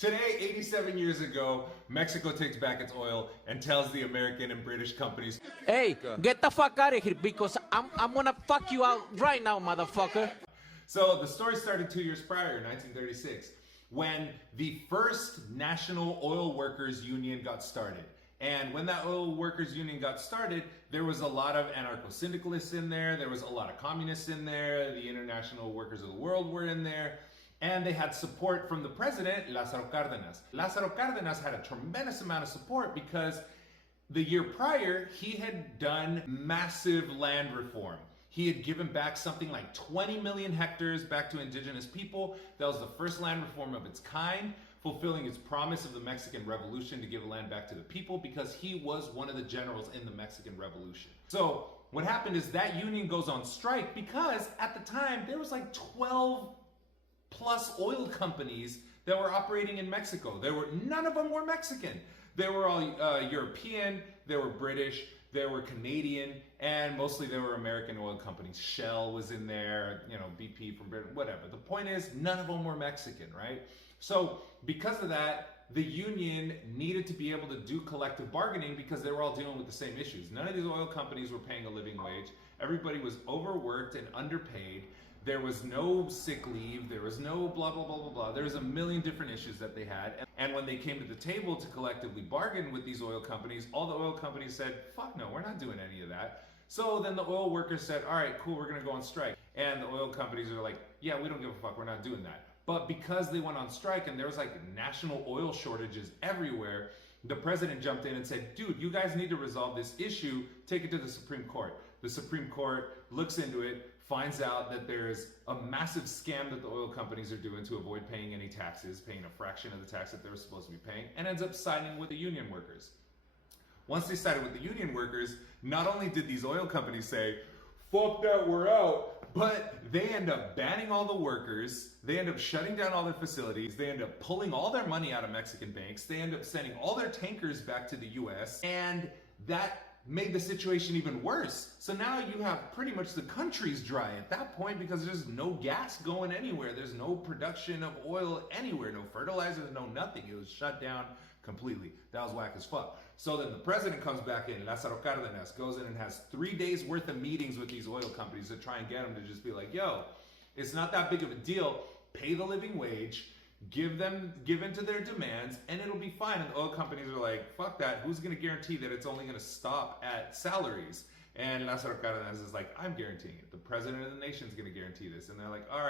Today, 87 years ago, Mexico takes back its oil and tells the American and British companies, Hey, get the fuck out of here because I'm gonna fuck you out right now, motherfucker. So the story started 2 years prior, in 1936, when the first National Oil Workers Union got started. And when that oil workers union got started, there was a lot of anarcho-syndicalists in there, there was a lot of communists in there, the International Workers of the World were in there, and they had support from the president, Lázaro Cárdenas. Lázaro Cárdenas had a tremendous amount of support because the year prior, he had done massive land reform. He had given back something like 20 million hectares back to indigenous people. That was the first land reform of its kind, fulfilling its promise of the Mexican Revolution to give land back to the people because he was one of the generals in the Mexican Revolution. So what happened is that union goes on strike because at the time there was like 12 plus oil companies that were operating in Mexico. None of them were Mexican. They were all European, they were British, they were Canadian, and mostly they were American oil companies. Shell was in there, BP from Britain, whatever. The point is, none of them were Mexican, right? So because of that, the union needed to be able to do collective bargaining because they were all dealing with the same issues. None of these oil companies were paying a living wage. Everybody was overworked and underpaid. There was no sick leave, there was no blah, blah, blah, blah, blah. There was a million different issues that they had. And when they came to the table to collectively bargain with these oil companies, all the oil companies said, fuck no, we're not doing any of that. So then the oil workers said, all right, cool, we're gonna go on strike. And the oil companies are like, yeah, we don't give a fuck, we're not doing that. But because they went on strike and there was like national oil shortages everywhere, the president jumped in and said, dude, you guys need to resolve this issue, take it to the Supreme Court. The Supreme Court looks into it, finds out that there's a massive scam that the oil companies are doing to avoid paying any taxes, paying a fraction of the tax that they were supposed to be paying, and ends up siding with the union workers. Once they sided with the union workers, not only did these oil companies say, fuck that, we're out, but they end up banning all the workers, they end up shutting down all their facilities, they end up pulling all their money out of Mexican banks, they end up sending all their tankers back to the US, and that made the situation even worse. So now you have pretty much the country's dry at that point because there's no gas going anywhere. There's no production of oil anywhere, no fertilizers, no nothing. It was shut down completely. That was whack as fuck. So then the president comes back in, Lázaro Cárdenas, goes in and has 3 days worth of meetings with these oil companies to try and get them to just be like, yo, it's not that big of a deal. Pay the living wage, give in to their demands, and it'll be fine. And the oil companies are like, fuck that, who's gonna guarantee that it's only gonna stop at salaries? And Lázaro Cárdenas is like, I'm guaranteeing it. The president of the nation is gonna guarantee this. And they're like, all right.